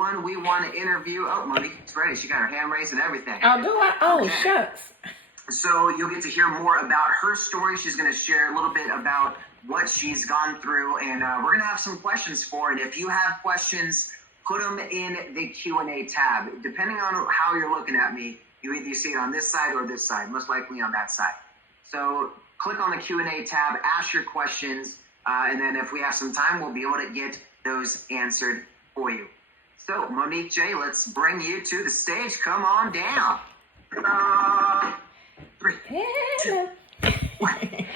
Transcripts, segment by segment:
One we want to interview. Oh, Monique's ready. She got her hand raised and everything. Oh, do I? Oh, okay. Shucks. So you'll get to hear more about her story. She's going to share a little bit about what she's gone through, and we're going to have some questions for her. And if you have questions, put them in the Q&A tab. Depending on how you're looking at me, you either see it on this side or this side, most likely on that side. So click on the Q&A tab, ask your questions, and then if we have some time, we'll be able to get those answered for you. So, Monique J, let's bring you to the stage. Come on down. 3, 2, 1.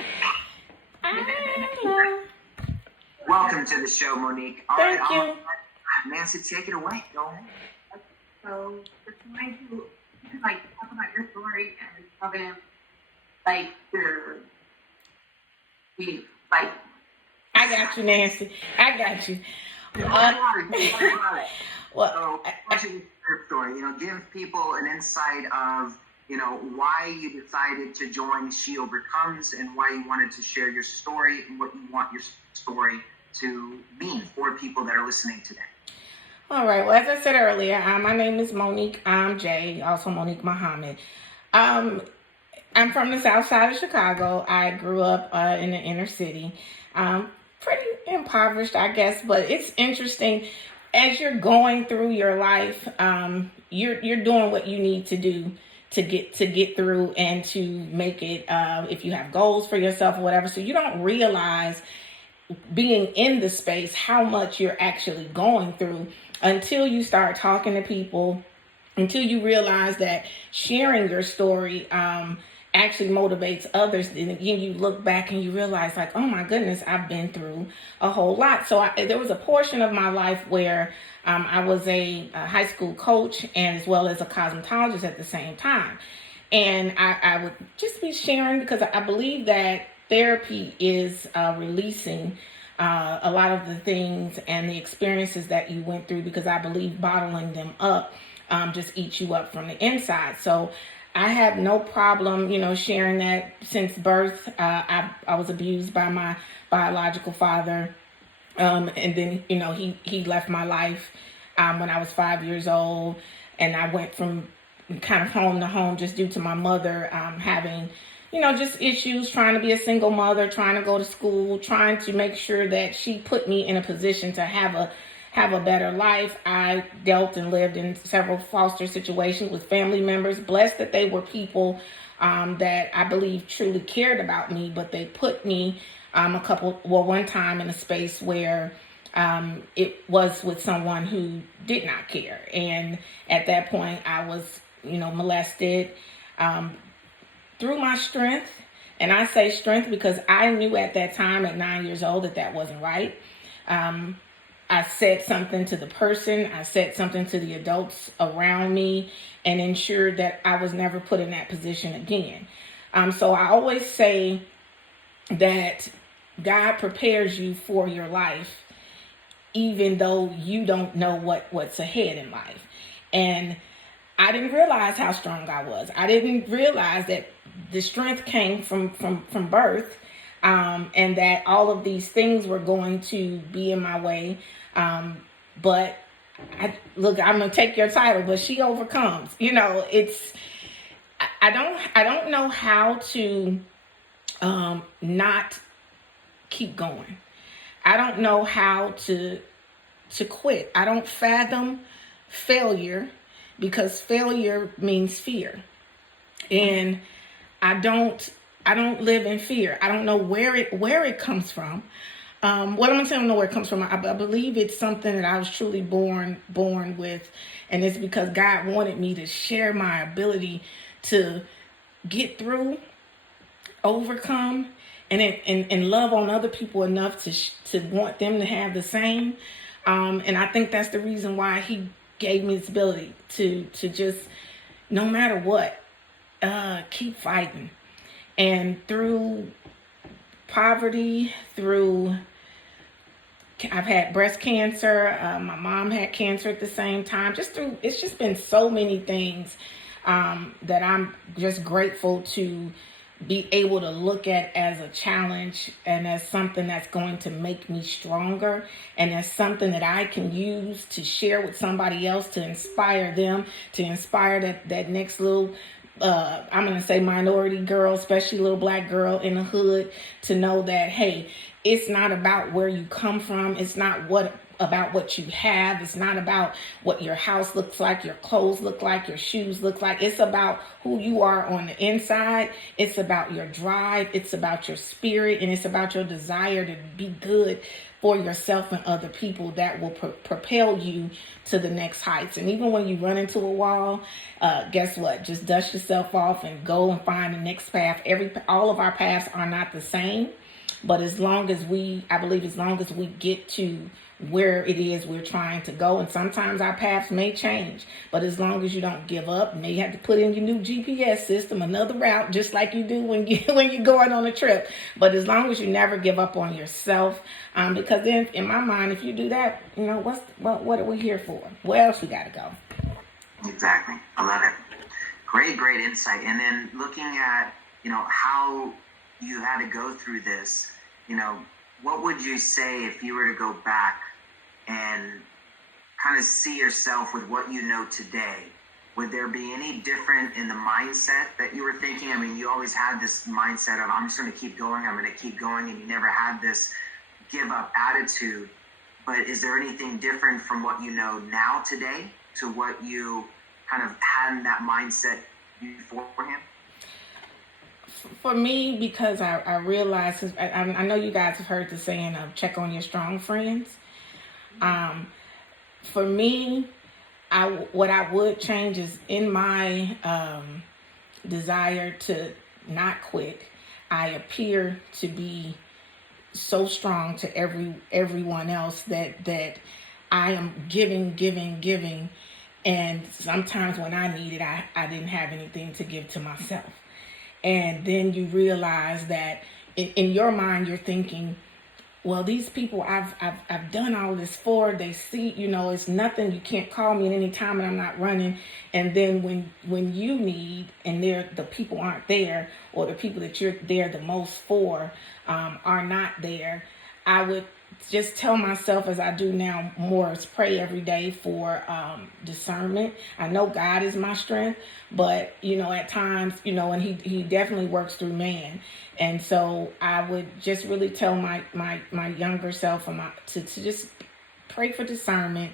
Welcome to the show, Monique. All Thank you. Nancy, take it away. Go ahead. So, for tonight, you can talk about your story and tell them I got you, Nancy. I got you. Well, story. Give people an insight of why you decided to join She Overcomes and why you wanted to share your story and what you want your story to mean for people that are listening today. All right. Well, as I said earlier, my name is Monique. I'm Jay, also Monique Muhammad. I'm from the south side of Chicago. I grew up in the inner city. Pretty impoverished, I guess, but it's interesting. As you're going through your life, you're doing what you need to do to get through and to make it, if you have goals for yourself or whatever. So you don't realize being in the space how much you're actually going through until you start talking to people, until you realize that sharing your story actually motivates others. And again, you look back and you realize like, oh my goodness, I've been through a whole lot. So there was a portion of my life where I was a high school coach and as well as a cosmetologist at the same time. And I would just be sharing because I believe that therapy is releasing a lot of the things and the experiences that you went through, because I believe bottling them up just eats you up from the inside. So I have no problem, sharing that. Since birth, I was abused by my biological father. And then, he left my life when I was 5 years old. And I went from kind of home to home just due to my mother having, just issues, trying to be a single mother, trying to go to school, trying to make sure that she put me in a position to have a better life. I dealt and lived in several foster situations with family members, blessed that they were people that I believe truly cared about me, but they put me one time in a space where it was with someone who did not care. And at that point I was, molested through my strength. And I say strength because I knew at that time at 9 years old that wasn't right. I said something to the person, I said something to the adults around me, and ensured that I was never put in that position again. So I always say that God prepares you for your life, even though you don't know what's ahead in life. And I didn't realize how strong I was. I didn't realize that the strength came from birth. And that all of these things were going to be in my way. But I'm going to take your title, but She Overcomes. I don't know how to not keep going. I don't know how to quit. I don't fathom failure, because failure means fear. And I don't live in fear. I don't know where it comes from. What I'm saying, I don't know where it comes from. I believe it's something that I was truly born with, and it's because God wanted me to share my ability to get through, overcome, and love on other people enough to want them to have the same. And I think that's the reason why He gave me this ability to just, no matter what, keep fighting. And through poverty, I've had breast cancer. My mom had cancer at the same time. It's just been so many things that I'm just grateful to be able to look at as a challenge and as something that's going to make me stronger, and as something that I can use to share with somebody else, to inspire them, to inspire that next little I'm going to say minority girl, especially little black girl in the hood, to know that, hey, it's not about where you come from. It's not about what you have. It's not about what your house looks like, your clothes look like, your shoes look like. It's about who you are on the inside. It's about your drive. It's about your spirit, and it's about your desire to be good for yourself and other people that will propel you to the next heights. And even when you run into a wall, guess what? Just dust yourself off and go and find the next path. All of our paths are not the same, but as long as we get to where it is we're trying to go, and sometimes our paths may change, but as long as you don't give up, and you have to put in your new GPS system, another route, just like you do when you're going on a trip. But as long as you never give up on yourself, because then in my mind, if you do that, what are we here for? Where else we got to go? Exactly. I love it. Great insight. And then looking at, how you had to go through this, what would you say if you were to go back and kind of see yourself with what you know today? Would there be any different in the mindset that you were thinking? I mean, you always had this mindset of, I'm just going to keep going, I'm going to keep going, and you never had this give up attitude. But is there anything different from what you know now today to what you kind of had in that mindset beforehand? For me, because I realize, I know you guys have heard the saying of check on your strong friends. For me, what I would change is in my desire to not quit, I appear to be so strong to everyone else that I am giving. And sometimes when I needed, I didn't have anything to give to myself. And then you realize that in your mind, you're thinking, well, these people I've done all this for, they see, it's nothing. You can't call me at any time and I'm not running. And then when you need, and the people aren't there, or the people that you're there the most for are not there, I would just tell myself, as I do now more, is pray every day for discernment. I know God is my strength, but at times, and he definitely works through man. And so I would just really tell my younger self to just pray for discernment,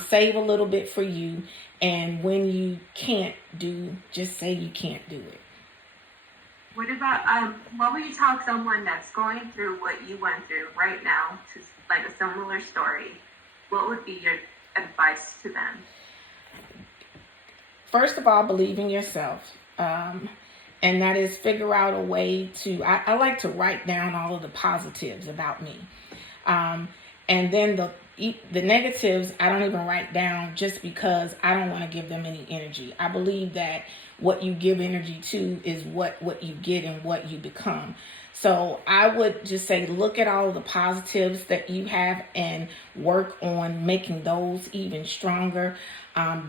save a little bit for you, and when you can't just say you can't do it. What about, what would you tell someone that's going through what you went through right now, to like a similar story? What would be your advice to them? First of all, believe in yourself. And that is figure out a way to, I like to write down all of the positives about me. And then the negatives, I don't even write down, just because I don't want to give them any energy. I believe that what you give energy to is what you get and what you become. So I would just say, look at all of the positives that you have and work on making those even stronger.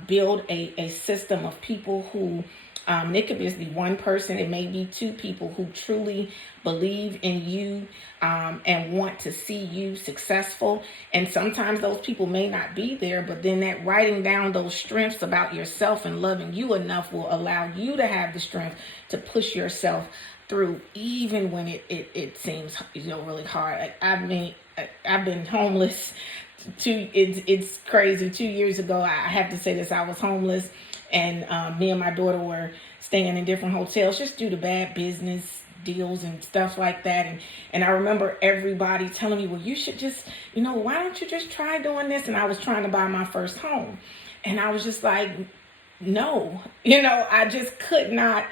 Build a system of people who, it could just be one person, it may be two people who truly believe in you and want to see you successful. And sometimes those people may not be there, but then that writing down those strengths about yourself and loving you enough will allow you to have the strength to push yourself through, even when it seems really hard. I've been homeless. It's crazy. 2 years ago, I have to say this, I was homeless, and me and my daughter were staying in different hotels just due to bad business deals and stuff like that. And I remember everybody telling me, well, you should just, why don't you just try doing this? And I was trying to buy my first home. And I was just like, no, I just could not.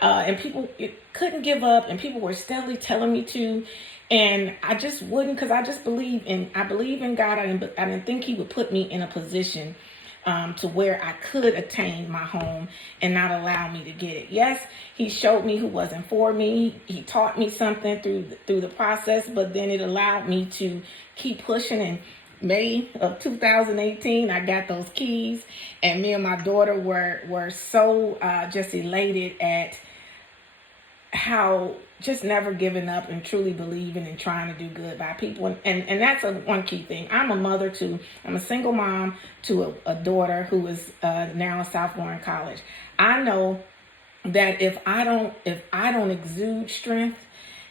And people couldn't give up, and people were steadily telling me to. And I just wouldn't, because I believe in God. I didn't think he would put me in a position to where I could attain my home and not allow me to get it. Yes, he showed me who wasn't for me. He taught me something through the process, but then it allowed me to keep pushing. And May of 2018, I got those keys, and me and my daughter were so just elated at how just never giving up and truly believing and trying to do good by people. And that's one key thing. I'm a mother to, I'm a single mom to a daughter who is now a sophomore in college. I know that if I don't exude strength,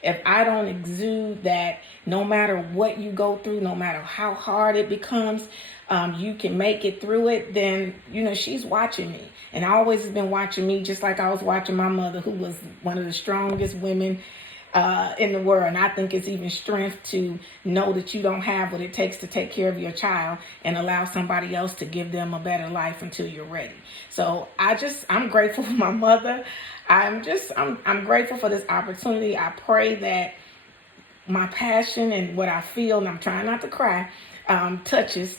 if I don't exude that no matter what you go through, no matter how hard it becomes, you can make it through it, then, she's watching me. And always has been watching me, just like I was watching my mother, who was one of the strongest women in the world. And I think it's even strength to know that you don't have what it takes to take care of your child and allow somebody else to give them a better life until you're ready. So I'm grateful for my mother. I'm grateful for this opportunity. I pray that my passion and what I feel, and I'm trying not to cry, touches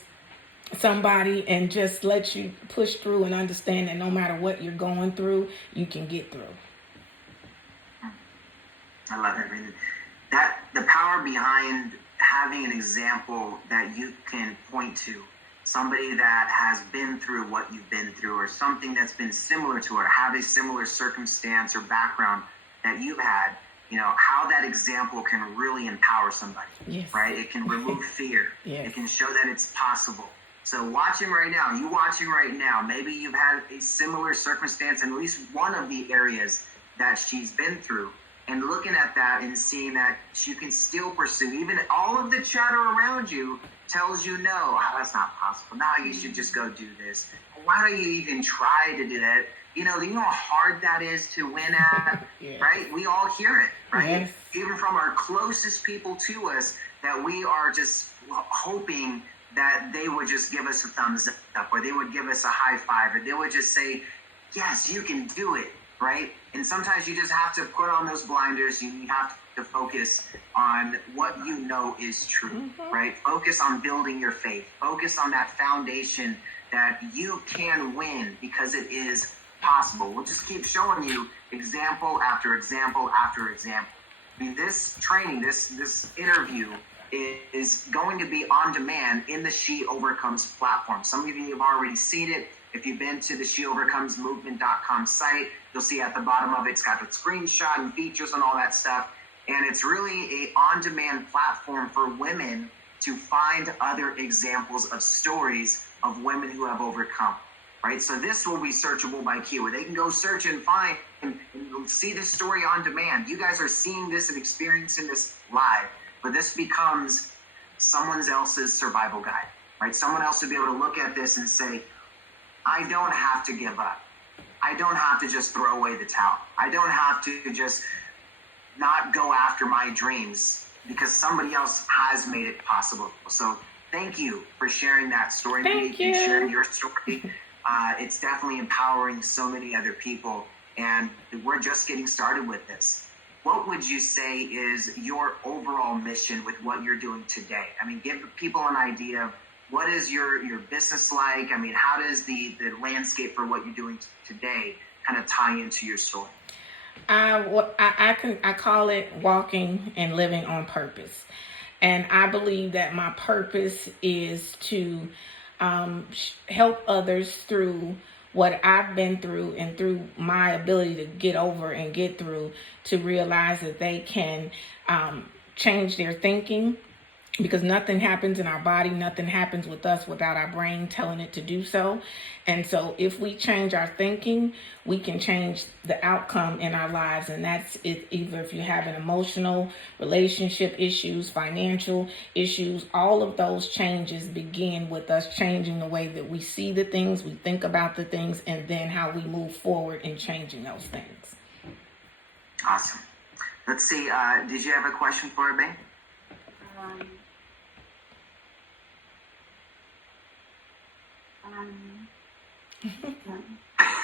somebody and just let you push through and understand that no matter what you're going through, you can get through. I love it. That the power behind having an example that you can point to, somebody that has been through what you've been through, or something that's been similar to it, or have a similar circumstance or background that you've had, how that example can really empower somebody, yes. Right? It can remove fear. Yes. It can show that it's possible. So you watching right now, maybe you've had a similar circumstance in at least one of the areas that she's been through, and looking at that and seeing that you can still pursue, even all of the chatter around you tells you, no, that's not possible. Now you should just go do this. Why don't you even try to do that? You know how hard that is to win at, yes. Right? We all hear it, right? Yes. Even from our closest people to us, that we are just hoping that they would just give us a thumbs up, or they would give us a high five, or they would just say, yes, you can do it, right? And sometimes you just have to put on those blinders. You have to focus on what you know is true, mm-hmm. right? Focus on building your faith. Focus on that foundation that you can win, because it is possible. We'll just keep showing you example after example after example. I mean, this training, this interview is going to be on demand in the She Overcomes platform. Some of you have already seen it. If you've been to the SheOvercomesMovement.com site, you'll see at the bottom of it, it's got the screenshot and features and all that stuff. And it's really a on-demand platform for women to find other examples of stories of women who have overcome, right? So this will be searchable by keyword. They can go search and find and see this story on demand. You guys are seeing this and experiencing this live, but this becomes someone else's survival guide, right? Someone else will be able to look at this and say, I don't have to give up. I don't have to just throw away the towel. I don't have to just not go after my dreams because somebody else has made it possible. So thank you for sharing that story. Thank you. Sharing your story. It's definitely empowering so many other people, and we're just getting started with this. What would you say is your overall mission with what you're doing today? I mean, give people an idea of what is your business like? I mean, how does the landscape for what you're doing today kind of tie into your story? I call it walking and living on purpose. And I believe that my purpose is to help others through what I've been through, and through my ability to get over and get through, to realize that they can change their thinking, because nothing happens in our body, nothing happens with us without our brain telling it to do so. And so if we change our thinking, we can change the outcome in our lives. And that's it, either if you have an emotional, relationship issues, financial issues, all of those changes begin with us changing the way that we see the things, we think about the things, and then how we move forward in changing those things. Awesome. Let's see. Did you have a question for her, babe?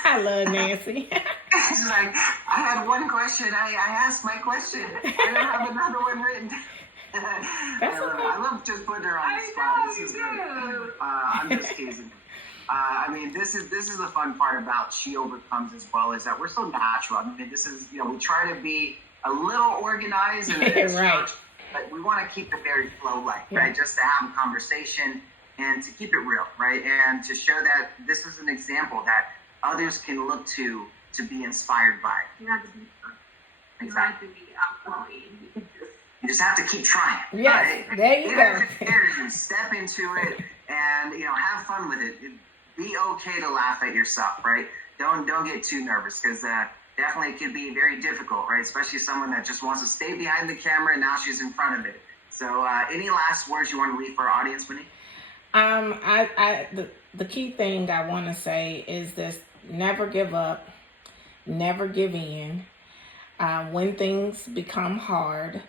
I love Nancy. It's like, I had one question. I asked my question. I don't have another one written. I love just putting her on the spot. This is good. I'm just teasing. I mean, this is the fun part about She Overcomes as well, is that we're so natural. I mean, this is, we try to be a little organized and right. But we want to keep the very flow-like, right? Just to have a conversation and to keep it real, right? And to show that this is an example that others can look to be inspired by. You don't have to be outgoing. You just have to keep trying. Yes, right? there you go. You step into it and have fun with it. Be okay to laugh at yourself, right? Don't get too nervous because definitely it could be very difficult, right? Especially someone that just wants to stay behind the camera and now she's in front of it. So, any last words you want to leave for our audience, Monique? The key thing I want to say is this: never give up, never give in. When things become hard,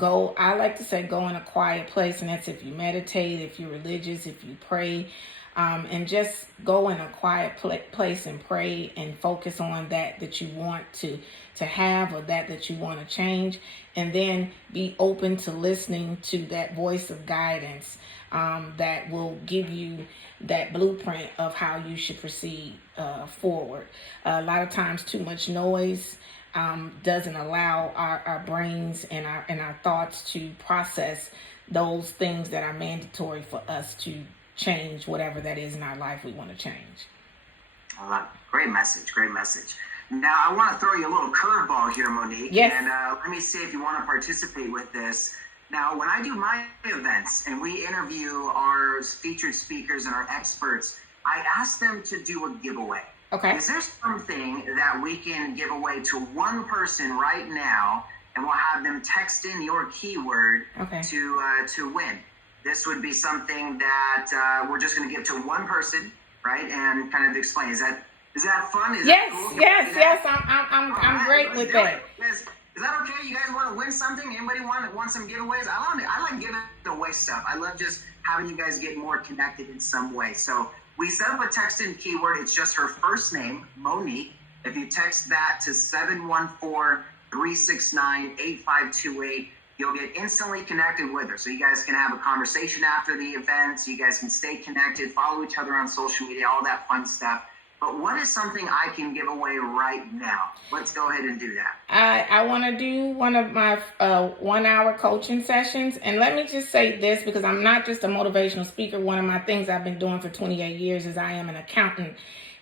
I like to say, go in a quiet place, and that's if you meditate, if you're religious, if you pray, and just go in a quiet place and pray and focus on that you want to have, or that you want to change, and then be open to listening to that voice of guidance that will give you that blueprint of how you should proceed forward. A lot of times too much noise doesn't allow our brains and our thoughts to process those things that are mandatory for us to change whatever that is in our life we want to change. Great message. Now, I want to throw you a little curveball here, Monique. Yes. And let me see if you want to participate with this. Now, when I do my events and we interview our featured speakers and our experts, I ask them to do a giveaway. Okay. Is there something that we can give away to one person right now, and we'll have them text in your keyword to win? This would be something that we're just going to give to one person, right? And kind of explain. Is that fun? Yes. I'm great with that. Is that okay? You guys want to win something? Anybody want some giveaways? I like giving away stuff. I love just having you guys get more connected in some way. So we set up a text-in keyword. It's just her first name, Monique. If you text that to 714-369-8528, you'll get instantly connected with her. So you guys can have a conversation after the event. So you guys can stay connected, follow each other on social media, all that fun stuff. But what is something I can give away right now? Let's go ahead and do that. I want to do one of my 1-hour coaching sessions. And let me just say this, because I'm not just a motivational speaker. One of my things I've been doing for 28 years is I am an accountant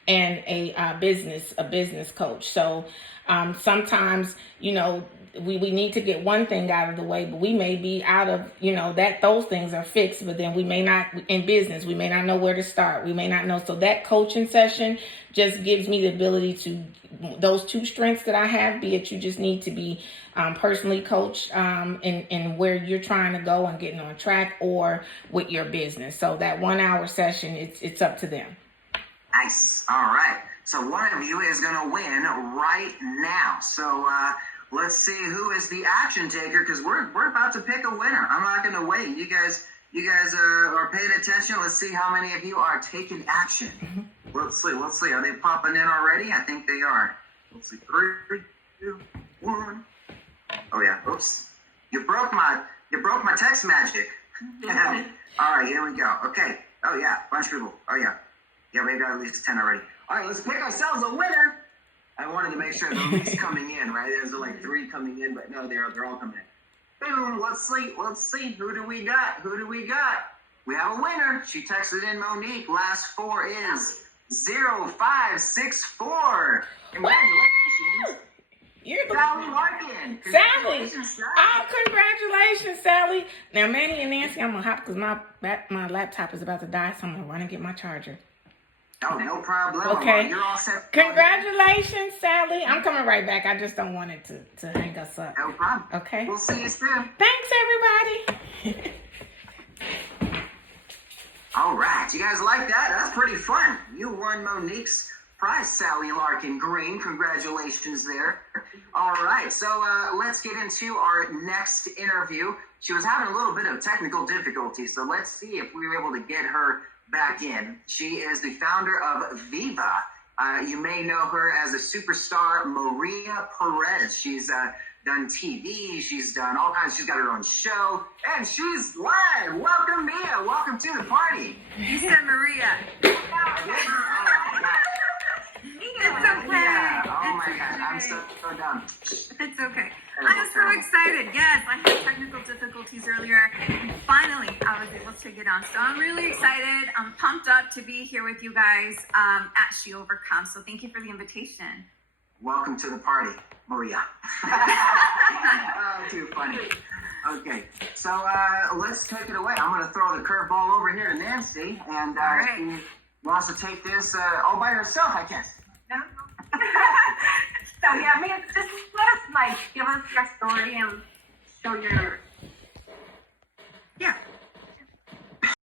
and a business coach. So sometimes, we need to get one thing out of the way, but we may be out of, those things are fixed, but then we may not, in business, we may not know where to start. We may not know. So that coaching session just gives me the ability to, those two strengths that I have, be it you just need to be personally coached in where you're trying to go and getting on track, or with your business. So that 1-hour session, it's up to them. Nice. All right. So one of you is going to win right now. So, let's see who is the action taker, because we're about to pick a winner. I'm not going to wait. You guys are paying attention. Let's see how many of you are taking action. Let's see. Are they popping in already? I think they are. Let's see. 3, 2, 1. Oh yeah. Oops. You broke my text magic. All right. Here we go. Okay. Oh yeah. Bunch of people. Oh yeah. Yeah. We got at least 10 already. All right. Let's pick ourselves a winner. I wanted to make sure the least coming in, right? There's like 3 coming in, but no, they're all coming in. Boom, let's see. Who do we got? We have a winner. She texted in Monique. Last 4 is 0564. Congratulations. You're the Sally Larkin. Sally. Oh, congratulations, Sally. Now, Manny and Nancy, I'm going to hop because my laptop is about to die, so I'm going to run and get my charger. Oh, no problem. Okay. You're all set. Congratulations, Sally. I'm coming right back. I just don't want it to hang us up. No problem. Okay. We'll see you soon. Thanks, everybody. All right. You guys like that? That's pretty fun. You won Monique's prize, Sally Larkin Green. Congratulations there. All right. So let's get into our next interview. She was having a little bit of technical difficulty, so let's see if we were able to get her back in. She is the founder of Viva. You may know her as a superstar, Maria Perez. She's done TV. She's done all kinds. She's got her own show, and she's live. Welcome, Mia. Welcome to the party. You said Maria. It's okay. Oh my God, I'm so dumb. It's okay. I'm so excited. Yes, I had technical difficulties earlier, and finally I was able to get on. So I'm really excited. I'm pumped up to be here with you guys at She Overcomes. So thank you for the invitation. welcome to the party, Maria. Oh, too funny. Okay, so let's take it away. I'm going to throw the curveball over here to Nancy, and right. she wants to take this all by herself, I guess. No. So yeah, I mean, just let us give us your story and show your